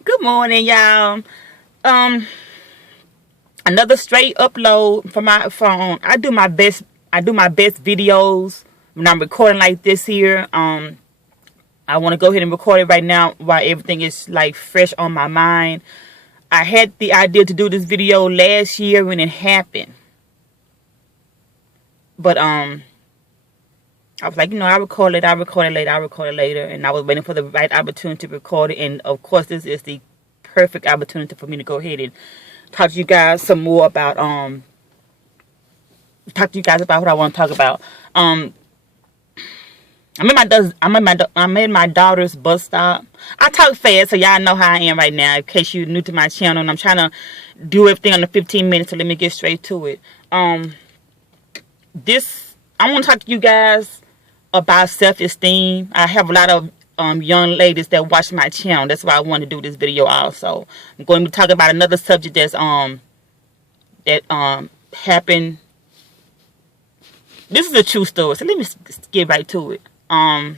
Good morning, y'all. Um, Another straight upload from my phone. I do my best. I do my best videos when I'm recording like this here. I want to go ahead and record it right now while everything is like fresh on my mind. I had the idea to do this video last year when it happened, but I was like, I record it, I record it later, I record it later, and I was waiting for the right opportunity to record it. And of course, this is the perfect opportunity for me to go ahead and talk to you guys some more about talk to you guys about what I want to talk about. I'm at my daughter's bus stop. I talk fast, so y'all know how I am right now. In case you're new to my channel, and I'm trying to do everything under 15 minutes, so let me get straight to it. This I want to talk to you guys about self-esteem. I have a lot of young ladies that watch my channel. That's why I want to do this video also. I'm going to be talking about another subject that's happened. This is a true story, so let me get right to it. I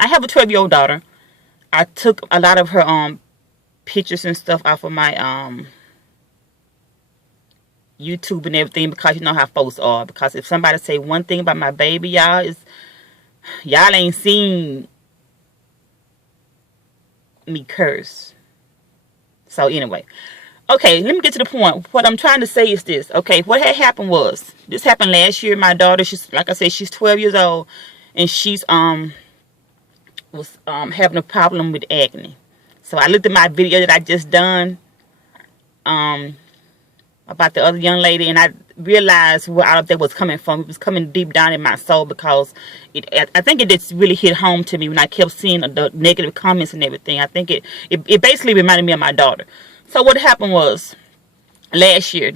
have a 12-year-old daughter. I took a lot of her pictures and stuff off of my YouTube and everything, because you know how folks are. Because if somebody say one thing about my baby, y'all, is y'all ain't seen me curse. So anyway, okay, let me get to the point. What I'm trying to say is this. Okay, what had happened was, this happened last year. My daughter, she's, like I said, she's 12 years old, and she's was having a problem with acne. So I looked at my video that I just done about the other young lady, and I realized where all of that was coming from. It was coming deep down in my soul, because I think it just really hit home to me when I kept seeing the negative comments and everything. I think it basically reminded me of my daughter. So what happened was, last year,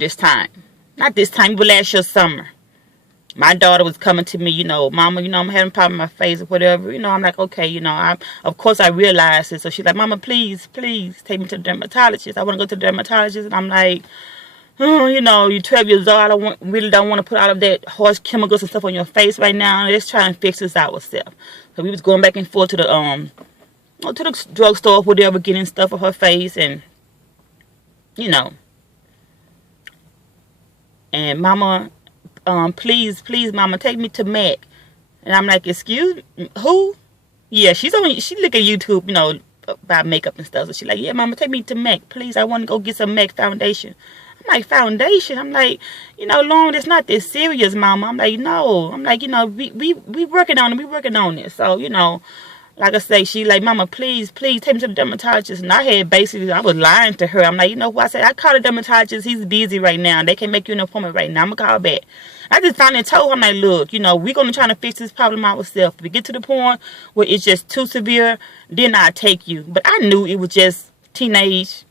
not this time, but last year summer, my daughter was coming to me, Mama, I'm having a problem with my face or whatever. I'm like, okay, of course I realized it. So she's like, Mama, please take me to the dermatologist. I want to go to the dermatologist. And I'm like, oh, you're 12 years old. Really don't want to put all of that harsh chemicals and stuff on your face right now. Let's try and fix this ourselves. So we was going back and forth to the drugstore or whatever, getting stuff for her face, and and Mama, please, Mama, take me to Mac. And I'm like, excuse me, who? Yeah, she look at YouTube, about makeup and stuff. So she's like, yeah, Mama, take me to Mac, please. I want to go get some Mac foundation. I'm like, foundation? I'm like, Lauren, it's not this serious, Mama. I'm like, no. I'm like, we working on it. We working on it. So, like I say, she like, Mama, please take me to the dermatologist. And I was lying to her. I'm like, what? I said, I called the dermatologist. He's busy right now. They can't make you an appointment right now. I'm going to call back. I just finally told her, I'm like, look, we're going to try to fix this problem ourselves. If we get to the point where it's just too severe, then I'll take you. But I knew it was just teenage,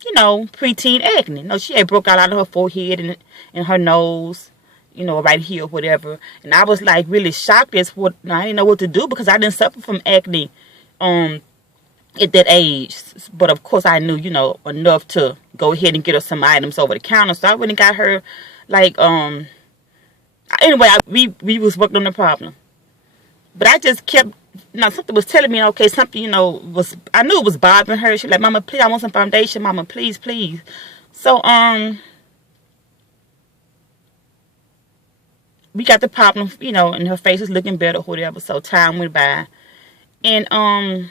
preteen acne. No, she had broke out of her forehead and her nose, right here or whatever. And I was like really shocked as I didn't know what to do, because I didn't suffer from acne at that age. But of course I knew, enough to go ahead and get her some items over the counter. So I went and got her anyway, we was working on the problem. But I just kept, something was telling me, okay, something, I knew it was bothering her. She was like, Mama, please, I want some foundation. Mama, please. So, we got the problem, and her face is looking better or whatever. So time went by. And, I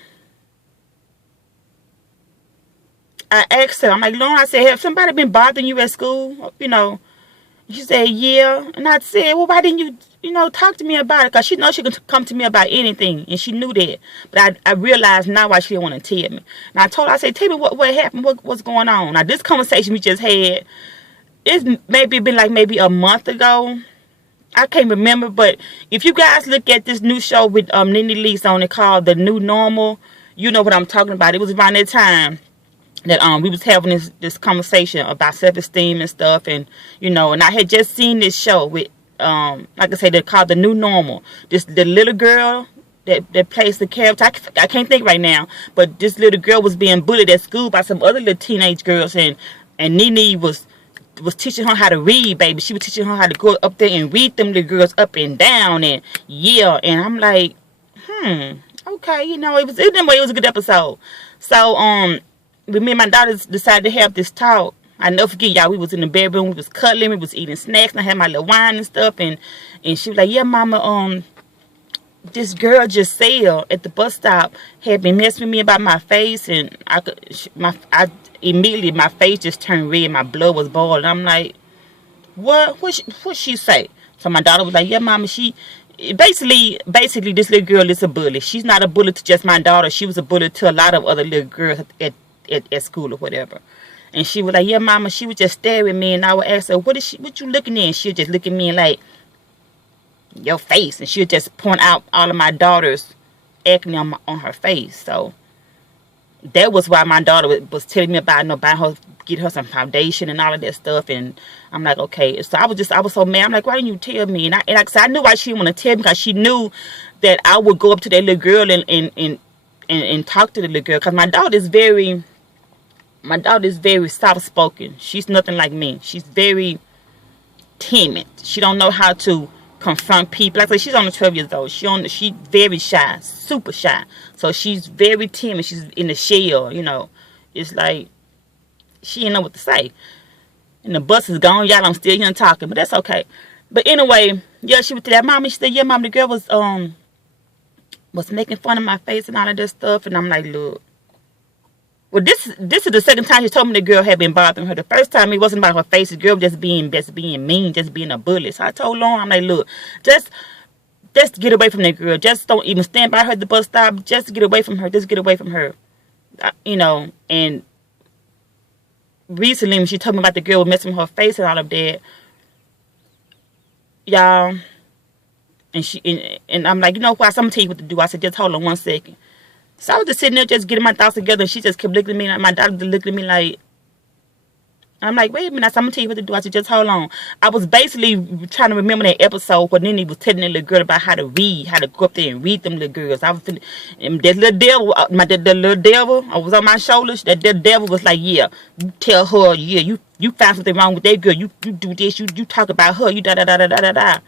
asked her, I'm like, Lauren, I said, have somebody been bothering you at school? She said, yeah. And I said, well, why didn't you, talk to me about it? Because she knows she can come to me about anything. And she knew that. But I realized now why she didn't want to tell me. And I told her, I said, tell me what happened, what's going on. Now, this conversation we just had, it's been maybe a month ago. I can't remember. But if you guys look at this new show with Nene Leakes on it called The New Normal, you know what I'm talking about. It was around that time that we was having this conversation about self-esteem and stuff, and and I had just seen this show with like I said, they're called The New Normal. The little girl that plays the character, I can't think right now, but this little girl was being bullied at school by some other little teenage girls, and Nene was teaching her how to read, baby. She was teaching her how to go up there and read them little girls up and down, and yeah, and I'm like, Okay, you know, it was a good episode. So when me and my daughters decided to have this talk, I never forget, y'all, we was in the bedroom, we was cuddling, we was eating snacks, and I had my little wine and stuff, and she was like, yeah, mama, this girl just said at the bus stop had been messing with me about my face, and I immediately, my face just turned red, my blood was boiling. I'm like, what she say? So my daughter was like, yeah, mama, she basically this little girl is a bully. She's not a bully to just my daughter. She was a bully to a lot of other little girls at school or whatever. And she was like, yeah, mama, she was just staring at me, and I would ask her, what you looking at? And she would just look at me like, your face. And she would just point out all of my daughter's acne on her face. So that was why my daughter was telling me about, buying her, get her some foundation and all of that stuff. And I'm like, okay. So I was so mad. I'm like, why didn't you tell me? And I knew why she didn't want to tell me, because she knew that I would go up to that little girl and talk to the little girl. Because my daughter is very soft spoken. She's nothing like me. She's very timid. She don't know how to confront people. Like I said, she's only 12 years old. She's very shy, super shy. So she's very timid. She's in the shell, you know. It's like she didn't know what to say. And the bus is gone. Y'all, I'm still here talking, but that's okay. But anyway, yeah, she was that mama. She said, yeah, mom, the girl was making fun of my face and all of that stuff. And I'm like, look. Well, this is the second time she told me the girl had been bothering her. The first time it wasn't about her face. The girl was just being mean, just being a bully. So I told Lauren, I'm like, look, just get away from that girl. Just don't even stand by her at the bus stop. Just get away from her. Just get away from her. You know, and recently when she told me about the girl messing with her face and all of that, y'all, and I'm like, you know what? I'm gonna tell you what to do. I said, just hold on 1 second. So I was just sitting there just getting my thoughts together, and she just kept looking at me, like my daughter looked at me like, I'm like, wait a minute, I'm gonna tell you what to do. I said, just hold on. I was basically trying to remember that episode where Nene was telling the little girl about how to go up there and read them little girls. I was feeling, and that little devil, the little devil, I was on my shoulders. That little devil was like, yeah, you tell her, yeah, you found something wrong with that girl. You do this, you talk about her, you da da da da da da da.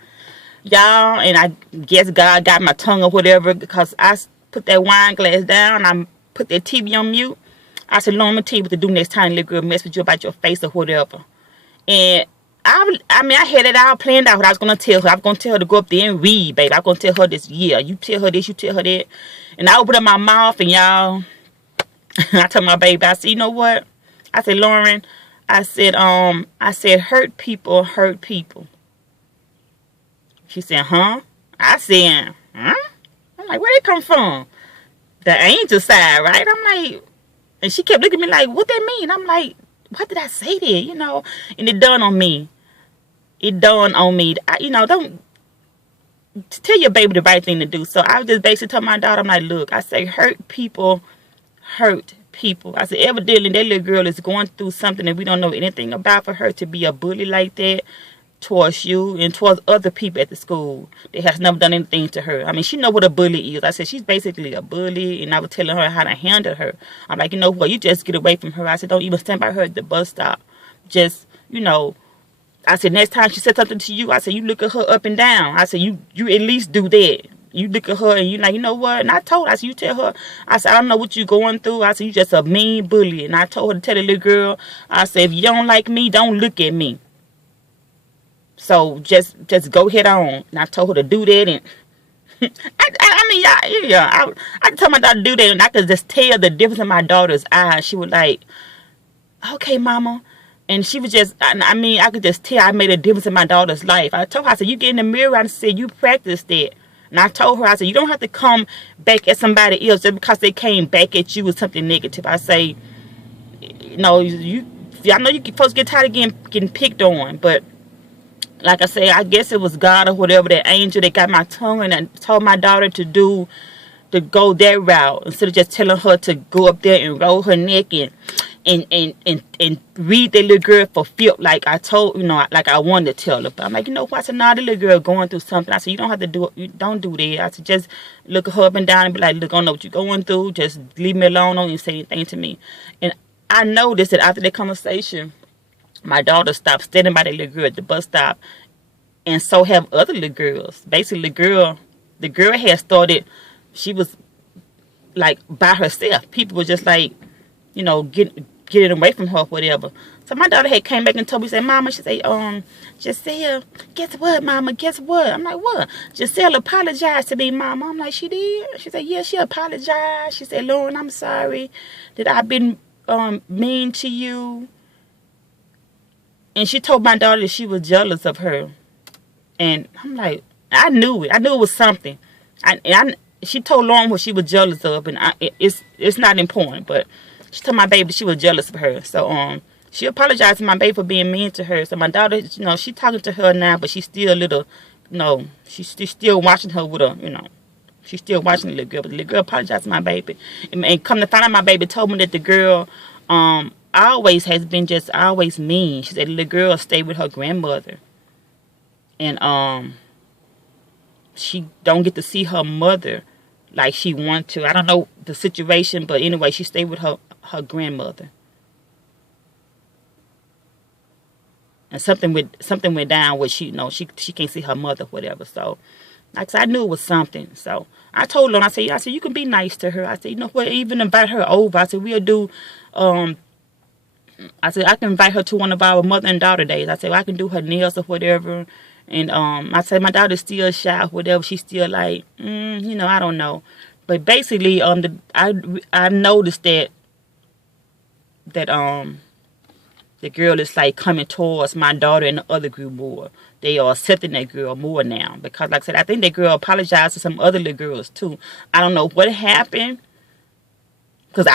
Y'all, and I guess God got my tongue or whatever, because I put that wine glass down, I put that TV on mute. I said, Lord, I'm going to tell you what to do next time little girl mess with you about your face or whatever. And I had it all planned out what I was going to tell her. I was going to tell her to go up there and read, baby. I was going to tell her this, yeah, you tell her this, you tell her that. And I opened up my mouth, and y'all, I told my baby, I said, you know what? I said, Lauren, I said, hurt people hurt people. She said, huh? I said, huh? I'm like, where they come from? The angel side, right? I'm like, and she kept looking at me like, what that mean? I'm like, what did I say there? You know, and it dawned on me. Don't tell your baby the right thing to do. So I was just basically telling my daughter, I'm like, look, I say hurt people hurt people. I said, evidently that little girl is going through something that we don't know anything about, for her to be a bully like that towards you and towards other people at the school that has never done anything to her. I mean, she know what a bully is. I said, she's basically a bully, and I was telling her how to handle her. I'm like, you know what, you just get away from her. I said, don't even stand by her at the bus stop. Just, you know, I said, next time she said something to you, I said, you look at her up and down. I said, you at least do that. You look at her and you like, you know what? And I told her, I said, you tell her, I said, I don't know what you're going through. I said, you just a mean bully. And I told her to tell the little girl, I said, if you don't like me, don't look at me. So just go head on. And I told her to do that, and I told my daughter to do that, and I could just tell the difference in my daughter's eyes. She was like, okay, mama. And she was just, I could just tell I made a difference in my daughter's life. I told her, I said, you get in the mirror, I said, you practice that. And I told her, I said, you don't have to come back at somebody else just because they came back at you with something negative. I say, I know you folks get tired of getting picked on, but like I say, I guess it was God or whatever, that angel that got my tongue, and I told my daughter to go that route instead of just telling her to go up there and roll her neck and read that little girl for filth like I told, like I wanted to tell her. But I'm like, you know what? I said, nah, the little girl going through something. I said, you don't have to do it. You don't do that. I said, just look at her up and down and be like, look, I don't know what you're going through. Just leave me alone. Don't even say anything to me. And I noticed that after that conversation, my daughter stopped standing by the little girl at the bus stop, and so have other little girls. Basically, the girl had started, she was like by herself. People were just like, you know, getting away from her or whatever. So my daughter had came back and told me, said, Mama, she said, Giselle, guess what, Mama, guess what? I'm like, what? Giselle apologized to me, Mama. I'm like, she did? She said, yeah, she apologized. She said, Lauren, I'm sorry that I've been mean to you. And she told my daughter that she was jealous of her. And I'm like, I knew it. I knew it was something. She told Lauren what she was jealous of, and it's not important, but she told my baby she was jealous of her. So she apologized to my baby for being mean to her. So my daughter, you know, she's talking to her now, but she's still a little, you know, she's still watching her with a, you know, she's still watching the little girl. But the little girl apologized to my baby, and come to find out, my baby told me that the girl always has been just always mean. She said the little girl stayed with her grandmother, and she don't get to see her mother like she want to. I don't know the situation, but anyway, she stayed with her grandmother. And something went down where she, you know, she can't see her mother, whatever. So, like I said, I knew it was something. So I told her, I said, you can be nice to her. I said, you know what, even invite her over. I said, we'll do, I said, I can invite her to one of our mother and daughter days. I said, well, I can do her nails or whatever. And I said, my daughter's still shy or whatever. She's still like, you know, I don't know. But basically, I noticed that the girl is like coming towards my daughter and the other group more. They are accepting that girl more now. Because like I said, I think that girl apologized to some other little girls too. I don't know what happened. Because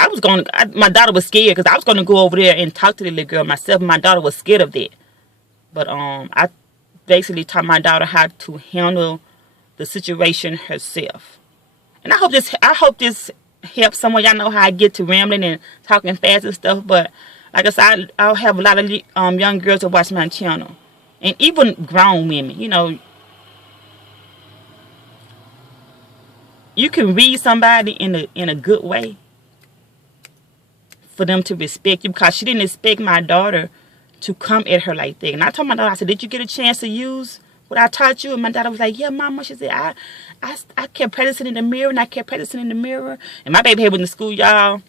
my daughter was scared. Because I was going to go over there and talk to the little girl myself. My daughter was scared of that. But I basically taught my daughter how to handle the situation herself. And I hope this helps someone. Y'all know how I get to rambling and talking fast and stuff. But like I said, I'll have a lot of young girls that watch my channel. And even grown women, you know. You can read somebody in a good way for them to respect you. Because she didn't expect my daughter to come at her like that. And I told my daughter, I said, did you get a chance to use what I taught you? And my daughter was like, yeah, Mama. She said, I kept practicing in the mirror, and I kept practicing in the mirror. And my baby had went to school, y'all.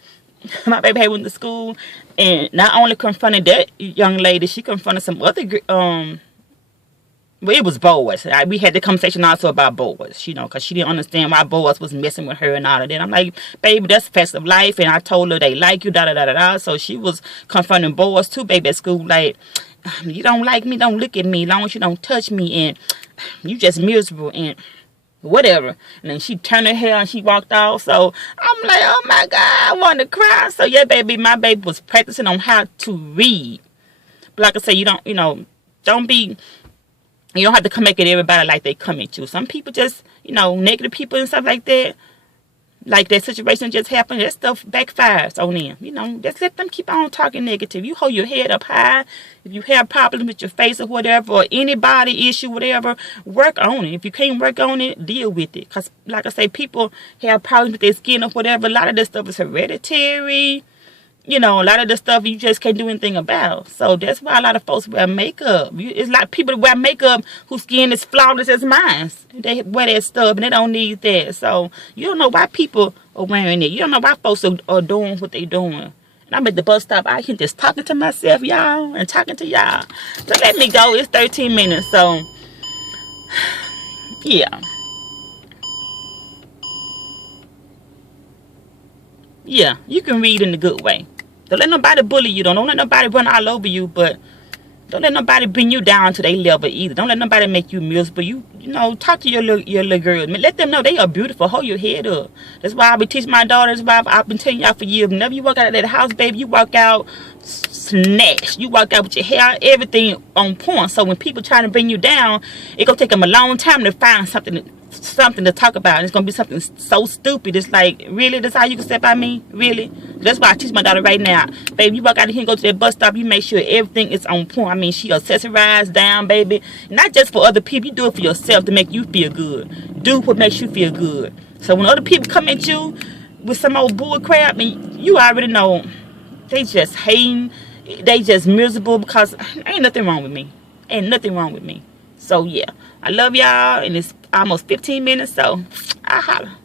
My baby had went to school, and not only confronted that young lady, she confronted some other, well, it was boys. We had the conversation also about boys, you know, because she didn't understand why boys was messing with her and all of that. I'm like, baby, that's facts of life, and I told her they like you, da-da-da-da-da. So she was confronting boys too, baby, at school, like, you don't like me, don't look at me, as long as you don't touch me, and you just miserable, and whatever. And then she turned her head and she walked off. So I'm like, oh my God, I want to cry. So yeah, baby, my baby was practicing on how to read. But like I say, you don't have to come back at everybody like they come at you. Some people just, you know, negative people and stuff like that. Like that situation just happened, that stuff backfires on them. You know, just let them keep on talking negative. You hold your head up high. If you have problems with your face or whatever, or any body issue, whatever, work on it. If you can't work on it, deal with it. Because, like I say, people have problems with their skin or whatever. A lot of this stuff is hereditary. You know, a lot of the stuff you just can't do anything about. So that's why a lot of folks wear makeup. It's like people that wear makeup whose skin is flawless as mine. They wear that stuff and they don't need that. So you don't know why people are wearing it. You don't know why folks are doing what they doing. And I'm at the bus stop out here just talking to myself, y'all, and talking to y'all. So let me go. It's 13 minutes. So, yeah. Yeah, you can read in a good way. Don't let nobody bully you. Don't let nobody run all over you, but don't let nobody bring you down to their level either. Don't let nobody make you miserable. You know, talk to your little girls. Let them know they are beautiful. Hold your head up. That's why I've been teaching my daughters. That's why I've been telling y'all for years. Whenever you walk out of that house, baby, you walk out snatched. You walk out with your hair, everything on point. So when people trying to bring you down, it's going to take them a long time to find something to talk about. And it's going to be something so stupid. It's like, really? That's how you can step by me? Really? That's why I teach my daughter right now. Baby, you walk out of here and go to that bus stop, you make sure everything is on point. I mean, she accessorized down, baby. Not just for other people. You do it for yourself to make you feel good. Do what makes you feel good. So when other people come at you with some old bull crap, and you already know they just hating, they just miserable, because ain't nothing wrong with me. Ain't nothing wrong with me. So yeah, I love y'all, and it's almost 15 minutes, so I holla.